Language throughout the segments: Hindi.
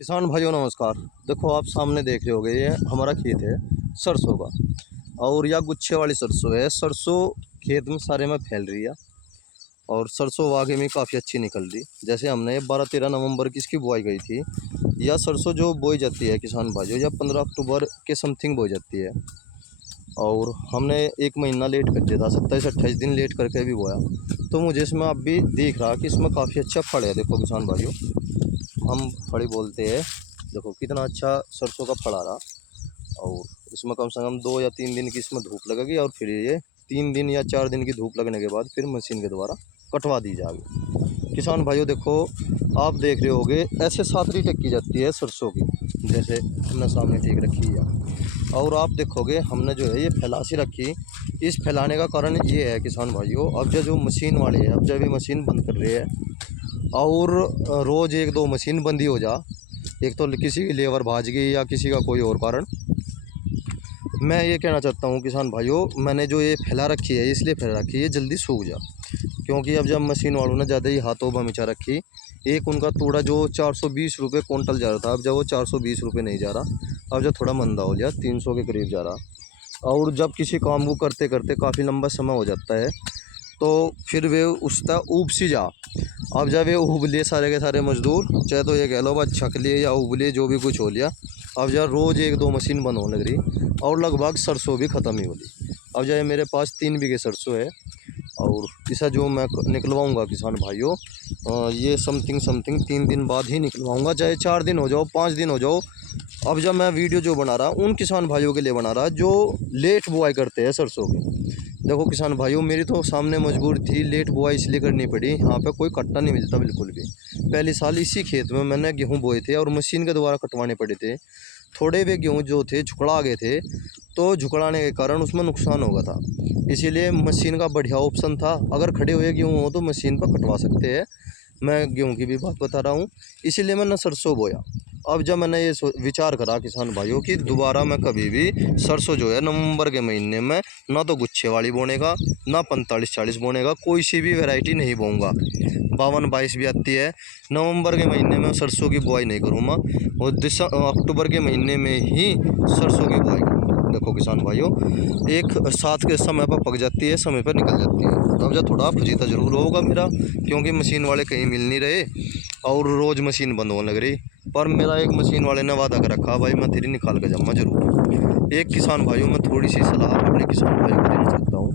किसान भाइयों नमस्कार। देखो आप सामने देख रहे होगे, ये हमारा खेत है सरसों का। और यह गुच्छे वाली सरसों है। सरसों खेत में सारे में फैल रही है और सरसों वाकई में काफ़ी अच्छी निकल रही। जैसे हमने 12-13 नवंबर की इसकी बुआई गई थी। यह सरसों जो बोई जाती है किसान भाइयों, यह 15 अक्टूबर के समथिंग बोई जाती है। और हमने एक महीना लेट कर दिया था, 27-28 दिन लेट करके भी बोया। तो मुझे इसमें अब भी दिख रहा कि इसमें काफ़ी अच्छा फल है। देखो किसान भाइयों, हम फड़ी बोलते हैं। देखो कितना अच्छा सरसों का फल आ रहा। और इसमें कम से कम 2 या 3 दिन की इसमें धूप लगेगी और फिर ये 3 दिन या 4 दिन की धूप लगने के बाद फिर मशीन के द्वारा कटवा दी जाएगी। किसान भाइयों देखो, आप देख रहे होगे ऐसे सातरी टेकी जाती है सरसों की, जैसे हमने सामने टेक रखी है। और आप देखोगे हमने जो है ये फैलासी रखी। इस फैलाने का कारण ये है किसान भाइयों, अब जो मशीन वाले हैं, अब जब ये मशीन बंद कर रहे हैं और रोज़ 1-2 मशीन बंदी हो जा, एक तो किसी की लेबर भाज गई या किसी का कोई और कारण। मैं ये कहना चाहता हूँ किसान भाइयों, मैंने जो ये फैला रखी है इसलिए फैला रखी है जल्दी सूख जा। क्योंकि अब जब मशीन वालों ने ज़्यादा ही हाथों भमिचा रखी, एक उनका तोड़ा जो 420 रुपये क्विंटल जा रहा था, अब जब वो 420 रुपये नहीं जा रहा, अब जब थोड़ा मंदा हो गया 300 के करीब जा रहा। और जब किसी काम को करते करते काफ़ी लंबा समय हो जाता है तो फिर वे उसका ऊब सी जा। अब जब ये उब लिए सारे के सारे मजदूर, चाहे तो ये कह लो बस छक लिए या उब लिए, जो भी कुछ हो लिया। अब जब रोज़ 1-2 मशीन बंद होने लग रही और लगभग सरसों भी ख़त्म ही हो रही। अब जब मेरे पास 3 बीघे सरसों है और इसे जो मैं निकलवाऊँगा किसान भाइयों, ये समथिंग 3 दिन बाद ही निकलवाऊँगा, चाहे 4 दिन हो जाओ 5 दिन हो जाओ। अब जब मैं वीडियो जो बना रहा उन किसान भाइयों के लिए बना रहा जो लेट बुआई करते हैं सरसों की। देखो किसान भाइयों, मेरी तो सामने मजबूरी थी, लेट बुआई इसलिए करनी पड़ी। यहाँ पे कोई कट्टा नहीं मिलता बिल्कुल भी। पहले साल इसी खेत में मैंने गेहूँ बोए थे और मशीन के द्वारा कटवाने पड़े थे। थोड़े वे गेहूँ जो थे झुकड़ा गए थे, तो झुकड़ाने के कारण उसमें नुकसान होगा था। इसीलिए मशीन का बढ़िया ऑप्शन था, अगर खड़े हुए गेहूँ हो तो मशीन पर कटवा सकते हैं। मैं गेहूँ की भी बात बता रहा हूँ, इसीलिए मैंने सरसों बोया। अब जब मैंने ये विचार करा किसान भाइयों कि दोबारा मैं कभी भी सरसों जो है नवंबर के महीने में ना तो गुच्छे वाली बोनेगा, ना 45-40 बोनेगा, कोई सी भी वैरायटी नहीं बोऊंगा। 52-22 भी आती है। नवंबर के महीने में सरसों की बुआई नहीं करूँगा और अक्टूबर के महीने में ही सरसों की बुआई करूँगा। देखो किसान भाइयों, एक साथ के समय पर पक जाती है, समय पर निकल जाती है। अब जब थोड़ा फजीता ज़रूर होगा मेरा, क्योंकि मशीन वाले कहीं मिल नहीं रहे और रोज़ मशीन बंद होने लग रही। पर मेरा एक मशीन वाले ने वादा कर रखा, भाई मैं तेरी निकाल के जाऊँगा जरूर। एक किसान भाइयों, मैं थोड़ी सी सलाह अपने किसान भाइयों को देना चाहता हूँ।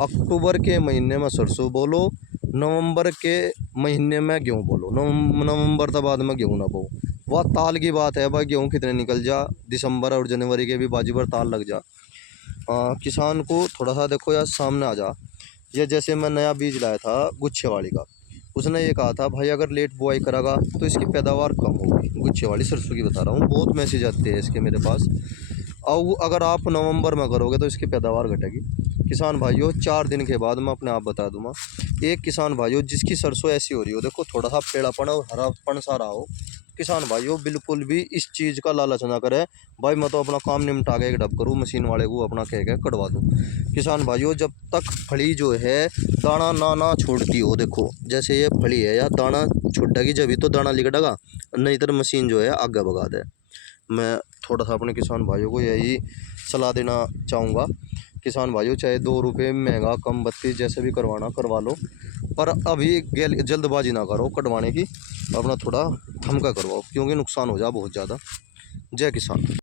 अक्टूबर के महीने में सरसों बोलो, नवंबर के महीने में गेहूँ बोलो। नवंबर तक बाद में गेहूँ ना बो। वह ताल की बात है भाई, गेहूँ कितने निकल जा, दिसंबर और जनवरी के भी बाजी पर ताल लग जा। किसान को थोड़ा सा देखो यार सामने आ जा। ये जैसे मैं नया बीज लाया था गुच्छे वाली का, उसने ये कहा था भाई अगर लेट बुआई करेगा तो इसकी पैदावार कम होगी। गुच्छे वाली सरसों की बता रहा हूँ, बहुत मैसेज आते हैं इसके मेरे पास। और अगर आप नवंबर में करोगे तो इसकी पैदावार घटेगी। किसान भाइयों 4 दिन के बाद मैं अपने आप बता दूंगा। एक किसान भाइयों जिसकी सरसों ऐसी हो रही हो, देखो थोड़ा सा पेड़ापन और हरापन सा रहा हो, किसान भाइयों बिल्कुल भी इस चीज़ का लालच ना करे। भाई मैं तो अपना काम निपटा के एक डब करूँ, मशीन वाले को अपना कह के कटवा दूँ। किसान भाइयों जब तक फली जो है दाना ना छोड़ती हो, देखो जैसे ये फली है या दाना छुटेगी जब ही तो दाना लिकटेगा, नहीं तो मशीन जो है आगे भगा दे। मैं थोड़ा सा अपने किसान भाइयों को यही सलाह देना चाहूँगा। किसान भाइयों चाहे 2 रुपये महंगा कम बत्ती जैसे भी करवाना करवा लो, पर अभी जल्दबाजी ना करो कटवाने की। अपना थोड़ा थमका करवाओ, क्योंकि नुकसान हो जाए बहुत ज़्यादा। जय किसान।